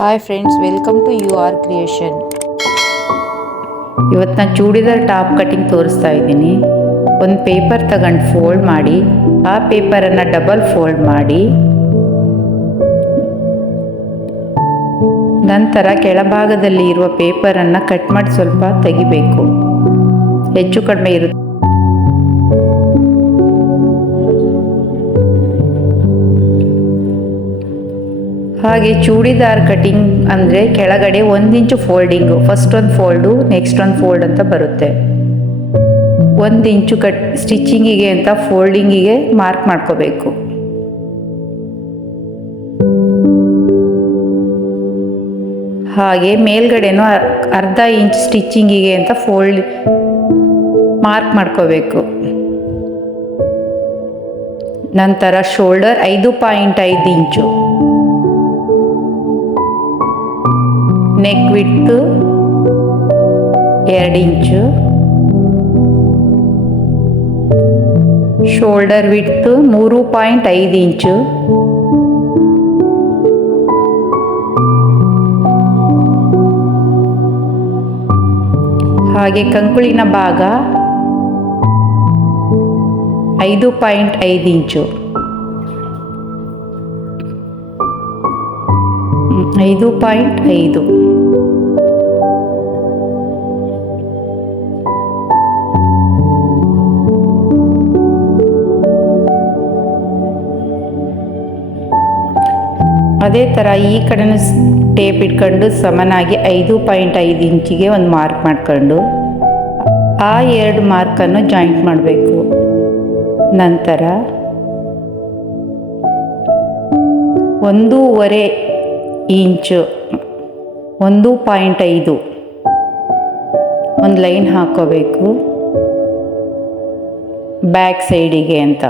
Hi friends, welcome to U R creation. ಇವತ್ತು ನಾನು churidar top cutting ತೋರಿಸ್ತಾ ಇದ್ದೀನಿ. ಒಂದು ಪೇಪರ್ ತಗೊಂಡು ಫೋಲ್ಡ್ ಮಾಡಿ, ಆ ಪೇಪರನ್ನು ಡಬಲ್ ಫೋಲ್ಡ್ ಮಾಡಿ, ನಂತರ ಕೆಳಭಾಗದಲ್ಲಿ ಇರುವ ಪೇಪರನ್ನು ಕಟ್ ಮಾಡಿ ಸ್ವಲ್ಪ ತೆಗಿಬೇಕು. ಹೆಚ್ಚು ಕಡಿಮೆ ಇರುತ್ತೆ. ಹಾಗೆ ಚೂಡಿದಾರ್ ಕಟಿಂಗ್ ಅಂದರೆ ಕೆಳಗಡೆ 1 ಇಂಚು ಫೋಲ್ಡಿಂಗು, ಫಸ್ಟ್ ಒಂದು ಫೋಲ್ಡು ನೆಕ್ಸ್ಟ್ ಒಂದು ಫೋಲ್ಡ್ ಅಂತ ಬರುತ್ತೆ. 1 ಇಂಚು ಸ್ಟಿಚಿಂಗಿಗೆ ಅಂತ ಫೋಲ್ಡಿಂಗಿಗೆ ಮಾರ್ಕ್ ಮಾಡ್ಕೋಬೇಕು. ಹಾಗೆ ಮೇಲ್ಗಡೆನೂ ಅರ್ಧ ಇಂಚ್ ಸ್ಟಿಚಿಂಗಿಗೆ ಅಂತ ಮಾರ್ಕ್ ಮಾಡ್ಕೋಬೇಕು. ನಂತರ ಶೋಲ್ಡರ್ 5.5 ಇಂಚು, ನೆಕ್ ವಿಡ್ತ್ 2 ಇಂಚು, ಶೋಲ್ಡರ್ ವಿಡ್ತ್ 3.5 ಇಂಚು, ಹಾಗೆ ಕಂಕುಳಿನ ಭಾಗ 5.5 ಇಂಚು, 5.5. ಅದೇ ಥರ ಈ ಕಡೆನೂ ಟೇಪ್ ಇಟ್ಕೊಂಡು ಸಮನಾಗಿ 5.5 ಇಂಚಿಗೆ ಒಂದು ಮಾರ್ಕ್ ಮಾಡ್ಕೊಂಡು ಆ 2 ಮಾರ್ಕನ್ನು ಜಾಯಿಂಟ್ ಮಾಡಬೇಕು. ನಂತರ 1.5 ಇಂಚು 1.5 ಒಂದು ಲೈನ್ ಹಾಕೋಬೇಕು ಬ್ಯಾಕ್ ಸೈಡಿಗೆ ಅಂತ.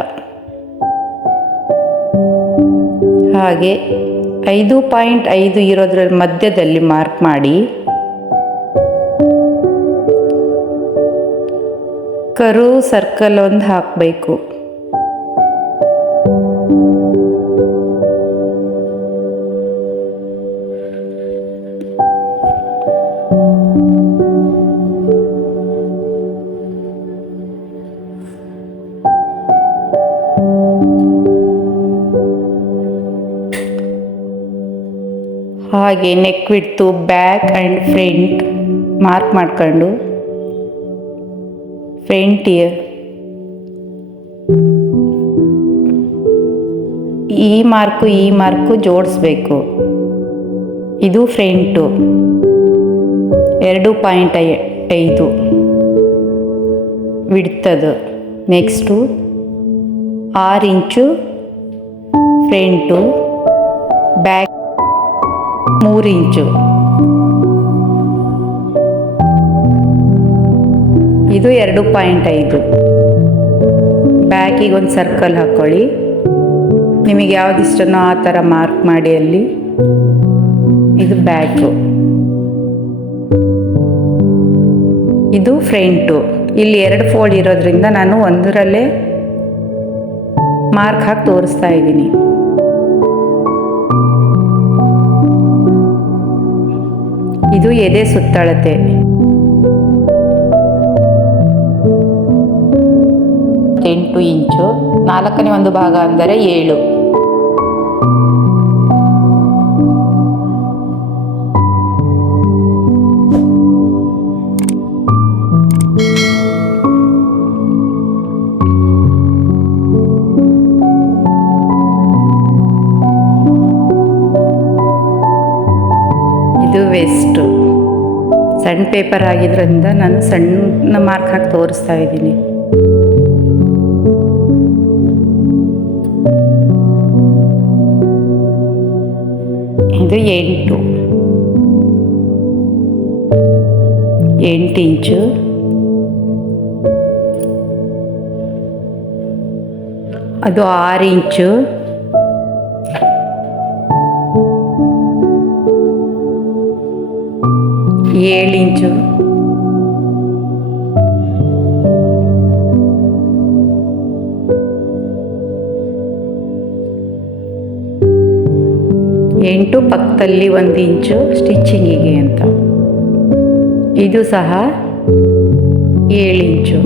ಹಾಗೆ 5.5 ಇರೋದ್ರಲ್ಲಿ ಮಧ್ಯದಲ್ಲಿ ಮಾರ್ಕ್ ಮಾಡಿ ಕರ್ವ್ ಸರ್ಕಲ್ ಒಂದು ಹಾಕಬೇಕು. ಹಾಗೆ neck width back and front mark ಮಾಡ್ಕೊಂಡು ಫ್ರಂಟ್ ಈ ಮಾರ್ಕು ಜೋಡಿಸ್ಬೇಕು. ಇದು ಫ್ರಂಟು 2.5 ವಿಡ್ತದು. ನೆಕ್ಸ್ಟು 6 ಇಂಚು ಫ್ರಂಟು, ಬ್ಯಾಕ್ 3 ಇಂಚು, ಇದು 2.5. ಬ್ಯಾಕಿಗೆ ಒಂದು ಸರ್ಕಲ್ ಹಾಕ್ಕೊಳ್ಳಿ. ನಿಮಗೆ ಯಾವ್ದು ಇಷ್ಟನೋ ಆ ಥರ ಮಾರ್ಕ್ ಮಾಡಿ ಅಲ್ಲಿ. ಇದು ಬ್ಯಾಕು, ಇದು ಫ್ರಂಟು. ಇಲ್ಲಿ 2 ಫೋಲ್ಡ್ ಇರೋದ್ರಿಂದ ನಾನು ಒಂದರಲ್ಲೇ ಮಾರ್ಕ್ ಹಾಕಿ ತೋರಿಸ್ತಾ ಇದ್ದೀನಿ. ಇದು ಎದೆ ಸುತ್ತಳತೆ. ಎಂಟು ಇಂಚು, 4ನೇ ಒಂದು ಭಾಗ ಅಂದರೆ 7. ಇದು ವೆಸ್ಟು. ಸಣ್ಣ ಪೇಪರ್ ಆಗಿದ್ರಿಂದ ನಾನು ಸಣ್ಣ ಮಾರ್ಕ್ ಹಾಕಿ ತೋರಿಸ್ತಾ ಇದ್ದೀನಿ. ಇದು 8 ಇಂಚು, ಅದು 6 ಇಂಚು, 7 ಇಂಚು, 8 ಬಿಟ್ಟು ಪಕ್ಕದಲ್ಲಿ 1 ಇಂಚು ಸ್ಟಿಚ್ಚಿಂಗಿಗೆ ಅಂತ. ಇದು ಸಹ 7 ಇಂಚು.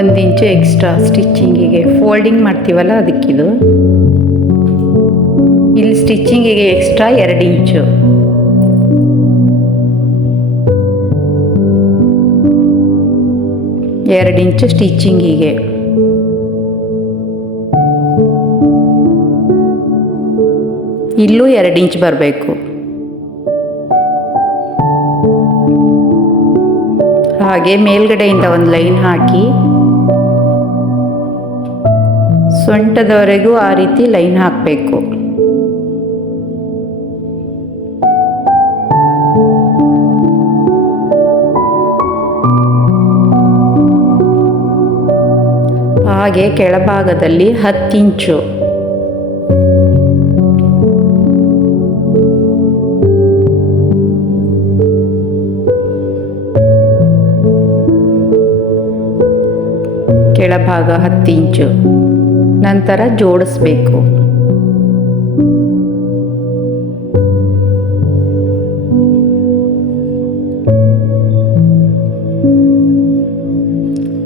ಒಂದು ಇಂಚು ಎಕ್ಸ್ಟ್ರಾ ಸ್ಟಿಚ್ಚಿಂಗಿಗೆ, ಫೋಲ್ಡಿಂಗ್ ಮಾಡ್ತೀವಲ್ಲ ಅದಕ್ಕಿದು. ಇಲ್ಲಿ ಸ್ಟಿಚ್ಚಿಂಗಿಗೆ ಎಕ್ಸ್ಟ್ರಾ 2 ಇಂಚು. ಸ್ಟಿಚ್ಚಿಂಗಿಗೆ. ಇಲ್ಲೂ 2 ಇಂಚ್ ಬರಬೇಕು. ಹಾಗೆ ಮೇಲ್ಗಡೆಯಿಂದ ಒಂದು ಲೈನ್ ಹಾಕಿ ಸೊಂಟದವರೆಗೂ ಆ ರೀತಿ ಲೈನ್ ಹಾಕಬೇಕು. ಹಾಗೆ ಕೆಳಭಾಗದಲ್ಲಿ 10 ಇಂಚು. ಕೆಳಭಾಗ 10 ಇಂಚು. ನಂತರ ಜೋಡಿಸ್ಬೇಕು.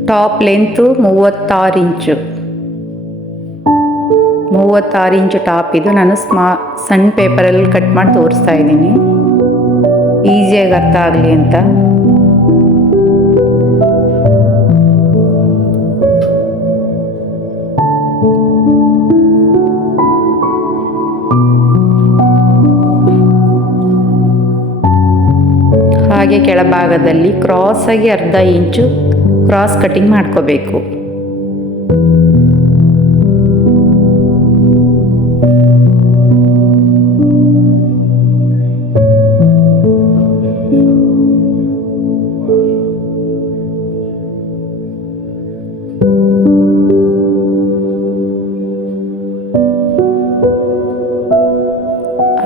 ಟಾಪ್ ಲೆಂತು 36 ಇಂಚು. 36 ಇಂಚು ಟಾಪ್ ಇದು. ನಾನು ಸಣ್ಣ ಪೇಪರಲ್ಲಿ ಕಟ್ ಮಾಡಿ ತೋರಿಸ್ತಾ ಇದ್ದೀನಿ, ಈಸಿಯಾಗಿ ಅರ್ಥ ಆಗಲಿ ಅಂತ. ಹಾಗೆ ಕೆಳಭಾಗದಲ್ಲಿ ಕ್ರಾಸಾಗಿ 1/2 ಇಂಚು ಕ್ರಾಸ್ ಕಟಿಂಗ್ ಮಾಡ್ಕೋಬೇಕು.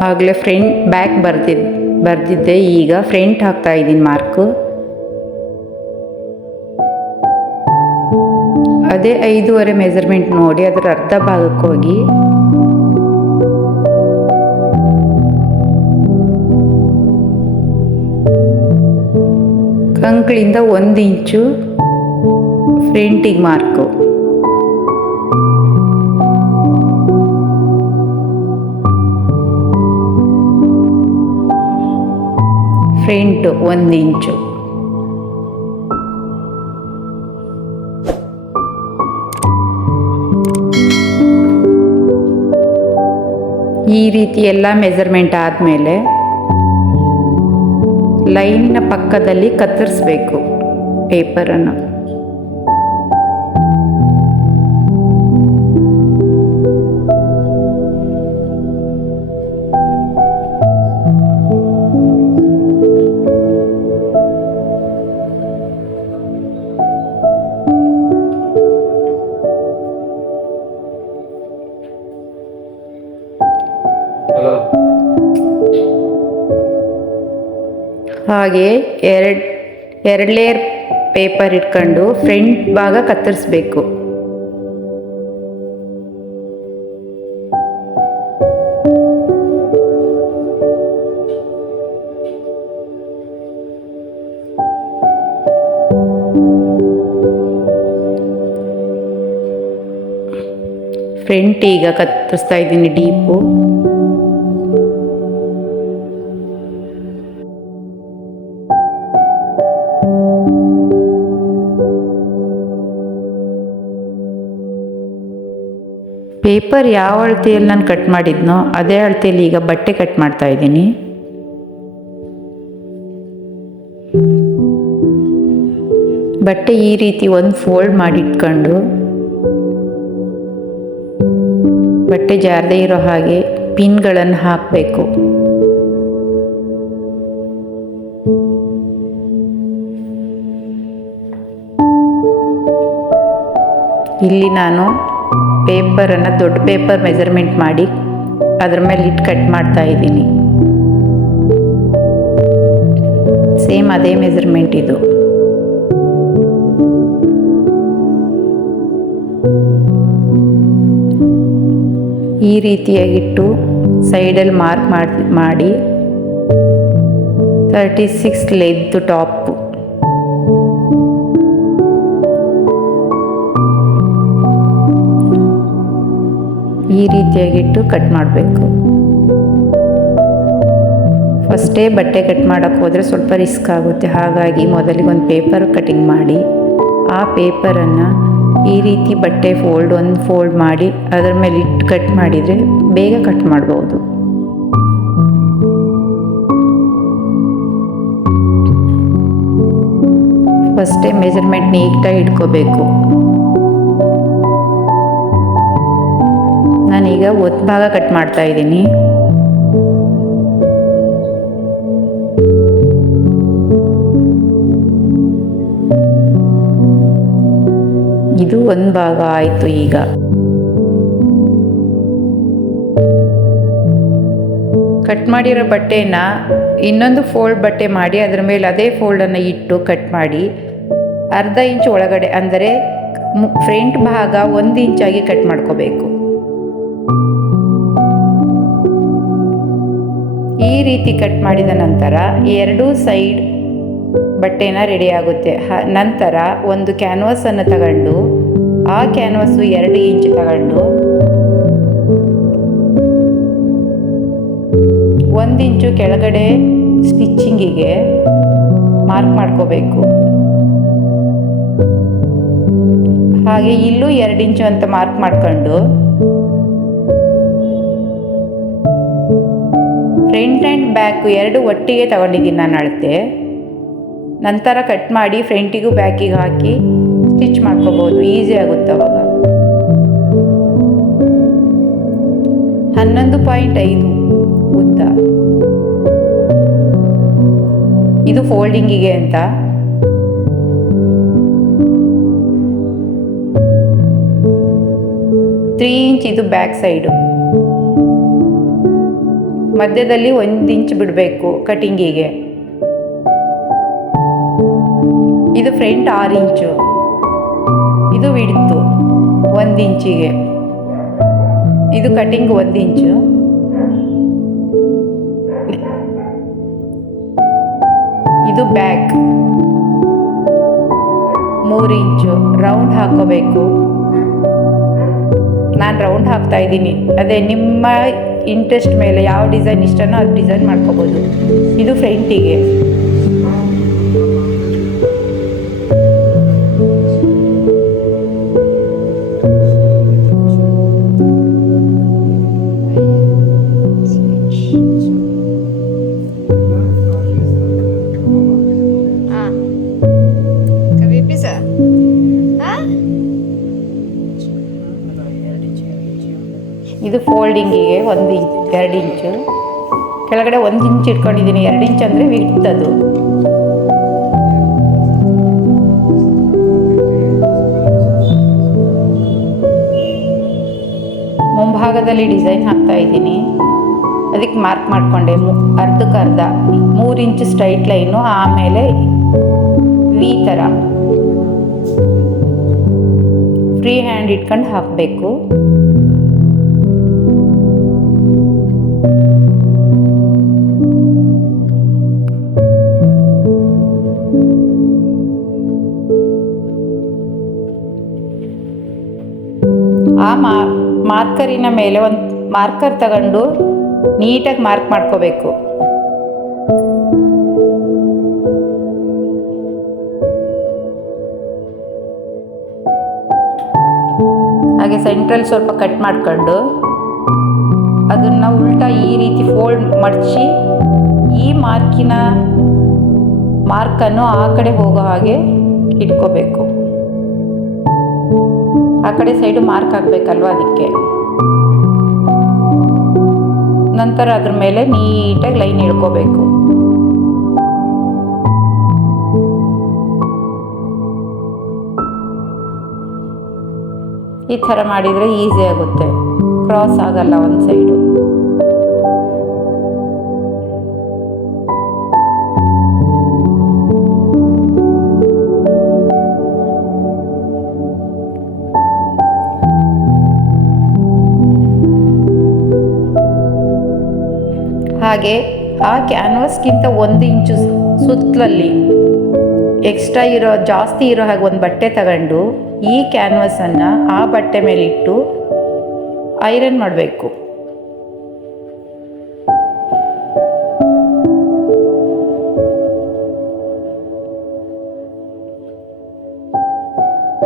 ಆಗಲೇ ಫ್ರಂಟ್ ಬ್ಯಾಕ್ ಬರ್ದಿದ್ದೆ, ಈಗ ಫ್ರಂಟ್ ಹಾಕ್ತಾ ಇದ್ದೀನಿ ಮಾರ್ಕು. ಅದೇ 5.5 ಮೆಜರ್ಮೆಂಟ್ ನೋಡಿ ಅದರ ಅರ್ಧ ಭಾಗಕ್ಕೆ ಹೋಗಿ ಕಂಕ್ಳಿಂದ 1 ಇಂಚು ಫ್ರಂಟಿಗೆ ಮಾರ್ಕು. ಫ್ರಂಟ್ 1 ಇಂಚು. ಈ ರೀತಿ ಎಲ್ಲ ಮೆಜರ್ಮೆಂಟ್ ಆದಮೇಲೆ ಲೈನ್ನ ಪಕ್ಕದಲ್ಲಿ ಕತ್ತರಿಸಬೇಕು ಪೇಪರನ್ನು. ಹಾಗೆ ಎರಡು ಲೇಯರ್ ಪೇಪರ್ ಇಟ್ಕೊಂಡು ಫ್ರಂಟ್ ಭಾಗ ಕತ್ತರಿಸ್ಬೇಕು. ಫ್ರಂಟ್ ಈಗ ಕತ್ತರಿಸ್ತಾ ಇದ್ದೀನಿ ಡೀಪು. ಪೇಪರ್ ಯಾವ ಅಳತೆಯಲ್ಲಿ ನಾನು ಕಟ್ ಮಾಡಿದ್ನೋ ಅದೇ ಅಳತೆಯಲ್ಲಿ ಈಗ ಬಟ್ಟೆ ಕಟ್ ಮಾಡ್ತಾ ಇದ್ದೀನಿ. ಬಟ್ಟೆ ಈ ರೀತಿ ಒಂದು ಫೋಲ್ಡ್ ಮಾಡಿಟ್ಕೊಂಡು ಬಟ್ಟೆ ಜಾರದೇ ಇರೋ ಹಾಗೆ ಪಿನ್ಗಳನ್ನು ಹಾಕಬೇಕು. ಇಲ್ಲಿ ನಾನು ಪೇಪರನ್ನು ದೊಡ್ಡ ಪೇಪರ್ ಮೆಜರ್ಮೆಂಟ್ ಮಾಡಿ ಅದ್ರ ಮೇಲೆ ಇಟ್ಟು ಕಟ್ ಮಾಡ್ತಾ ಇದ್ದೀನಿ. ಸೇಮ್ ಅದೇ ಮೆಜರ್ಮೆಂಟ್ ಇದು. ಈ ರೀತಿಯಾಗಿಟ್ಟು ಸೈಡಲ್ಲಿ ಮಾರ್ಕ್ ಮಾಡಿ 36 ಲೆಂತ್ ಟಾಪ್. ಈ ರೀತಿಯಾಗಿಟ್ಟು ಕಟ್ ಮಾಡಬೇಕು. ಫಸ್ಟೇ ಬಟ್ಟೆ ಕಟ್ ಮಾಡೋಕ್ಕೆ ಹೋದರೆ ಸ್ವಲ್ಪ ರಿಸ್ಕ್ ಆಗುತ್ತೆ. ಹಾಗಾಗಿ ಮೊದಲಿಗೆ ಒಂದು ಪೇಪರ್ ಕಟಿಂಗ್ ಮಾಡಿ ಆ ಪೇಪರನ್ನು ಈ ರೀತಿ ಬಟ್ಟೆ ಒಂದು ಫೋಲ್ಡ್ ಮಾಡಿ ಅದರ ಮೇಲೆ ಇಟ್ಟು ಕಟ್ ಮಾಡಿದರೆ ಬೇಗ ಕಟ್ ಮಾಡ್ಬೋದು. ಫಸ್ಟೇ ಮೆಜರ್ಮೆಂಟ್ ನೀಟಾಗಿ ಇಟ್ಕೋಬೇಕು. ನಾನೀಗ ಒಂದು ಭಾಗ ಕಟ್ ಮಾಡ್ತಾ ಇದ್ದೀನಿ. ಇದು ಒಂದು ಭಾಗ ಆಯಿತು. ಈಗ ಕಟ್ ಮಾಡಿರೋ ಬಟ್ಟೆನ ಇನ್ನೊಂದು ಫೋಲ್ಡ್ ಬಟ್ಟೆ ಮಾಡಿ ಅದರ ಮೇಲೆ ಅದೇ ಫೋಲ್ಡನ್ನು ಇಟ್ಟು ಕಟ್ ಮಾಡಿ ಅರ್ಧ ಇಂಚ್ ಒಳಗಡೆ ಅಂದರೆ ಫ್ರಂಟ್ ಭಾಗ 1 ಇಂಚಾಗಿ ಕಟ್ ಮಾಡ್ಕೋಬೇಕು. ಈ ರೀತಿ ಕಟ್ ಮಾಡಿದ ನಂತರ ಎರಡೂ ಸೈಡ್ ಬಟ್ಟೆನ ರೆಡಿ ಆಗುತ್ತೆ. ನಂತರ ಒಂದು ಕ್ಯಾನ್ವಾಸನ್ನು ತಗೊಂಡು ಆ ಕ್ಯಾನ್ವಾಸು 2 ಇಂಚ್ ತಗೊಂಡು 1 ಇಂಚು ಕೆಳಗಡೆ ಸ್ಟಿಚ್ಚಿಂಗಿಗೆ ಮಾರ್ಕ್ ಮಾಡ್ಕೋಬೇಕು. ಹಾಗೆ ಇಲ್ಲೂ 2 ಇಂಚು ಅಂತ ಮಾರ್ಕ್ ಮಾಡ್ಕೊಂಡು ಫ್ರಂಟ್ ಆ್ಯಂಡ್ ಬ್ಯಾಕ್ 2 ಒಟ್ಟಿಗೆ ತಗೊಂಡಿದ್ದೀನಿ ನಾನು ಅಳತೆ. ನಂತರ ಕಟ್ ಮಾಡಿ ಫ್ರಂಟಿಗೂ ಬ್ಯಾಕಿಗೆ ಹಾಕಿ ಸ್ಟಿಚ್ ಮಾಡ್ಕೋಬೋದು, ಈಸಿ ಆಗುತ್ತೆ ಅವಾಗ. 11.5 ಉದ್ದ. ಇದು ಫೋಲ್ಡಿಂಗಿಗೆ ಅಂತ. ತ್ರೀ ಇಂಚ್ ಇದು ಬ್ಯಾಕ್ ಸೈಡು. ಮಧ್ಯದಲ್ಲಿ 1 ಇಂಚ್ ಬಿಡಬೇಕು ಕಟಿಂಗಿಗೆ. ಇದು ಫ್ರಂಟ್ 6 ಇಂಚು. ಇದು ವಿಡ್ತು 1 ಇಂಚಿಗೆ. ಇದು ಕಟಿಂಗ್ 1 ಇಂಚು. ಇದು ಬ್ಯಾಕ್ 3 ಇಂಚು. ರೌಂಡ್ ಹಾಕೋಬೇಕು. ನಾನು ರೌಂಡ್ ಹಾಕ್ತಾ ಇದ್ದೀನಿ. ಅದೇ ನಿಮ್ಮ ಇಂಟ್ರೆಸ್ಟ್ ಮೇಲೆ ಯಾವ ಡಿಸೈನ್ ಇಷ್ಟನೋ ಅದು ಡಿಸೈನ್ ಮಾಡ್ಕೋಬೋದು. ಇದು ಫ್ರಂಟಿಗೆ. ಇದು ಫೋಲ್ಡಿಂಗಿಗೆ 1 ಇಂಚ್ 2 ಇಂಚು. ಕೆಳಗಡೆ 1 ಇಂಚ್ ಇಟ್ಕೊಂಡಿದ್ದೀನಿ. 2 ಇಂಚ್ ಅಂದರೆ ವಿಡ್ತದು. ಮುಂಭಾಗದಲ್ಲಿ ಡಿಸೈನ್ ಹಾಕ್ತಾ ಇದ್ದೀನಿ. ಅದಕ್ಕೆ ಮಾರ್ಕ್ ಮಾಡಿಕೊಂಡೆ ಅರ್ಧಕ್ಕರ್ಧ 3 ಇಂಚ್ ಸ್ಟ್ರೈಟ್ ಲೈನು, ಆಮೇಲೆ ವಿ ಥರ ಫ್ರೀ ಹ್ಯಾಂಡ್ ಇಟ್ಕೊಂಡು ಹಾಕಬೇಕು. ಆ ಮಾರ್ಕರಿನ ಮೇಲೆ ಒಂದು ಮಾರ್ಕರ್ ತಗೊಂಡು ನೀಟಾಗಿ ಮಾರ್ಕ್ ಮಾಡ್ಕೋಬೇಕು. ಹಾಗೆ ಸೆಂಟ್ರಲ್ ಸ್ವಲ್ಪ ಕಟ್ ಮಾಡ್ಕೊಂಡು ಅದನ್ನು ಉಲ್ಟಾ ಈ ರೀತಿ ಫೋಲ್ಡ್ ಮಡಚಿ ಈ ಮಾರ್ಕನ್ನು ಆ ಕಡೆ ಹೋಗೋ ಹಾಗೆ ಇಟ್ಕೋಬೇಕು. ಆ ಕಡೆ ಸೈಡು ಮಾರ್ಕ್ ಹಾಕಬೇಕಲ್ವ, ಅದಕ್ಕೆ. ನಂತರ ಅದ್ರ ಮೇಲೆ ನೀಟಾಗಿ ಲೈನ್ ಇಳ್ಕೋಬೇಕು. ಈ ಥರ ಮಾಡಿದರೆ ಈಸಿ ಆಗುತ್ತೆ, ಕ್ರಾಸ್ ಆಗಲ್ಲ ಒಂದು ಸೈಡು. ಹಾಗೆ ಆ ಕ್ಯಾನ್ವಾಸ್ಗಿಂತ 1 ಇಂಚು ಸುತ್ತಲಲ್ಲಿ ಎಕ್ಸ್ಟ್ರಾ ಜಾಸ್ತಿ ಇರೋ ಹಾಗೆ ಒಂದು ಬಟ್ಟೆ ತಗೊಂಡು ಈ ಕ್ಯಾನ್ವಾಸನ್ನು ಆ ಬಟ್ಟೆ ಮೇಲೆ ಇಟ್ಟು ಐರನ್ ಮಾಡಬೇಕು.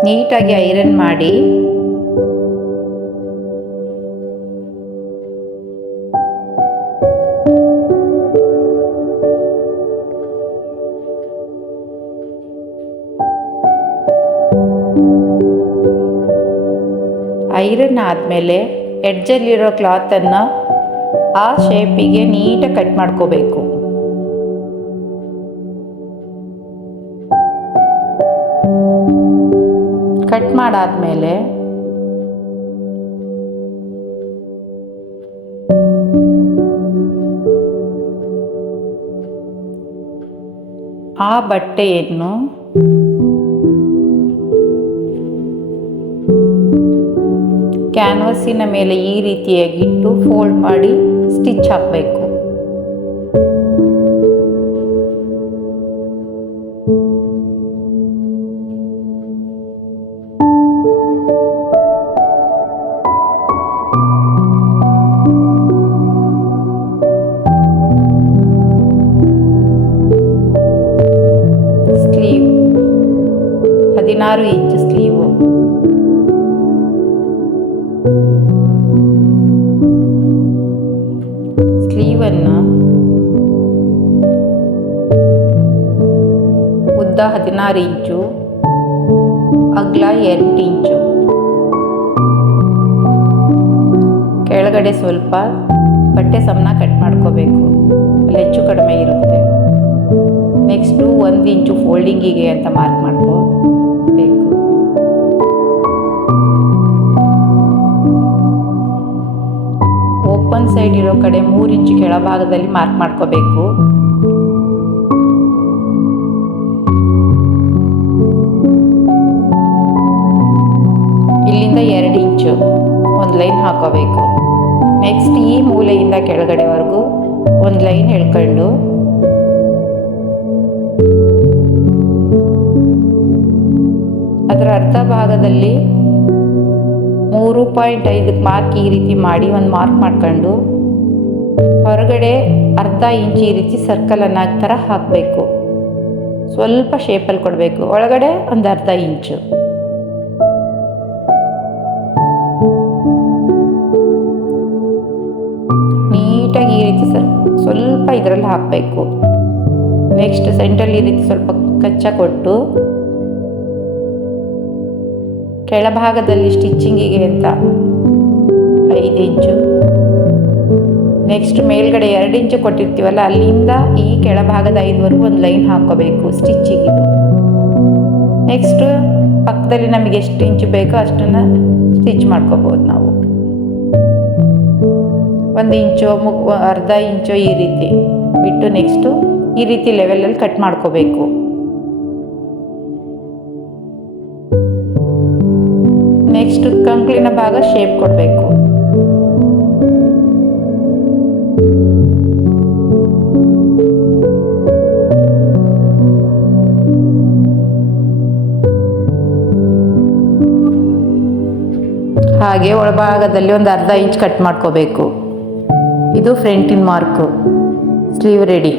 ನೀಟಾಗಿ ಐರನ್ ಮಾಡಿ ಐರನ್ ಆದಮೇಲೆ ಎಡ್ಜಲ್ಲಿರೋ ಕ್ಲಾತನ್ನು ಆ ಶೇಪಿಗೆ ನೀಟಾಗಿ ಕಟ್ ಮಾಡ್ಕೋಬೇಕು. ಕಟ್ ಮಾಡಾದ್ಮೇಲೆ ಆ ಬಟ್ಟೆಯನ್ನು ಕ್ಯಾನ್ವಾಸಿನ ಮೇಲೆ ಈ ರೀತಿಯಾಗಿ ಇಟ್ಟು ಫೋಲ್ಡ್ ಮಾಡಿ ಸ್ಟಿಚ್ ಹಾಕಬೇಕು. ಸ್ಲೀವ್ 16 ಇಂಚು ಸ್ಲೀವು. ಸ್ಲೀವನ್ನು ಉದ್ದ 16 ಇಂಚು, ಅಗಲ 2 ಇಂಚು, ಕೆಳಗಡೆ ಸ್ವಲ್ಪ ಬಟ್ಟೆ ಸಮನ ಕಟ್ ಮಾಡ್ಕೋಬೇಕು, ಅಲ್ಲಿ ಹೆಚ್ಚು ಕಡಿಮೆ ಇರುತ್ತೆ. ನೆಕ್ಸ್ಟು 1 ಇಂಚು ಫೋಲ್ಡಿಂಗಿಗೆ ಅಂತ ಮಾರ್ಕ್ ಮಾಡ್ಕೋಬೇಕು. ಓಪನ್ ಸೈಡ್ ಇರೋ ಕಡೆ 3 ಇಂಚು ಕೆಳಭಾಗದಲ್ಲಿ ಮಾರ್ಕ್ ಮಾಡ್ಕೋಬೇಕು. ಇಲ್ಲಿಂದ 2 ಇಂಚು ಒಂದು ಲೈನ್ ಹಾಕೋಬೇಕು. ನೆಕ್ಸ್ಟ್ ಈ ಮೂಲೆಯಿಂದ ಕೆಳಗಡೆವರೆಗೂ ಒಂದು ಲೈನ್ ಎಳ್ಕೊಂಡು ಅದರ ಅರ್ಧ ಭಾಗದಲ್ಲಿ 3.5 ಮಾರ್ಕ್ ಈ ರೀತಿ ಮಾಡಿ ಒಂದು ಮಾರ್ಕ್ ಮಾಡ್ಕೊಂಡು ಹೊರಗಡೆ ಅರ್ಧ ಇಂಚು ಈ ರೀತಿ ಸರ್ಕಲನ್ನು ಥರ ಹಾಕಬೇಕು. ಸ್ವಲ್ಪ ಶೇಪಲ್ಲಿ ಕೊಡಬೇಕು. ಒಳಗಡೆ ಒಂದು ಅರ್ಧ ಇಂಚು. ನೀಟಾಗಿ ಈ ರೀತಿ ಸ್ವಲ್ಪ ಇದರಲ್ಲಿ ಹಾಕಬೇಕು. ನೆಕ್ಸ್ಟ್ ಸೆಂಟ್ರಲ್ಲಿ ಈ ರೀತಿ ಸ್ವಲ್ಪ ಕಚ್ಚಾ ಕೊಟ್ಟು ಕೆಳಭಾಗದಲ್ಲಿ ಸ್ಟಿಚ್ಚಿಂಗಿಗೆ ಅಂತ 5 ಇಂಚು, ನೆಕ್ಸ್ಟ್ ಮೇಲ್ಗಡೆ 2 ಇಂಚು ಕೊಟ್ಟಿರ್ತೀವಲ್ಲ ಅಲ್ಲಿಂದ ಈ ಕೆಳಭಾಗದ 5ವರೆಗೂ ಒಂದು ಲೈನ್ ಹಾಕೋಬೇಕು ಸ್ಟಿಚ್ಚಿಂಗಿದು. ನೆಕ್ಸ್ಟ್ ಪಕ್ಕದಲ್ಲಿ ನಮಗೆ ಎಷ್ಟು ಇಂಚು ಬೇಕೋ ಅಷ್ಟನ್ನು ಸ್ಟಿಚ್ ಮಾಡ್ಕೋಬೋದು ನಾವು. 1 ಇಂಚು ಅರ್ಧ ಇಂಚು ಈ ರೀತಿ ಬಿಟ್ಟು ನೆಕ್ಸ್ಟು ಈ ರೀತಿ ಲೆವೆಲಲ್ಲಿ ಕಟ್ ಮಾಡ್ಕೋಬೇಕು. ನೆಕ್ಸ್ಟ್ ಕಂಕ್ಳಿನ ಭಾಗ ಶೇಪ್ ಕೊಡಬೇಕು. ಹಾಗೆ ಒಳಭಾಗದಲ್ಲಿ ಒಂದು ಅರ್ಧ ಇಂಚ್ ಕಟ್ ಮಾಡ್ಕೋಬೇಕು. ಇದು ಫ್ರಂಟಿನ ಮಾರ್ಕು. Sleeve ready.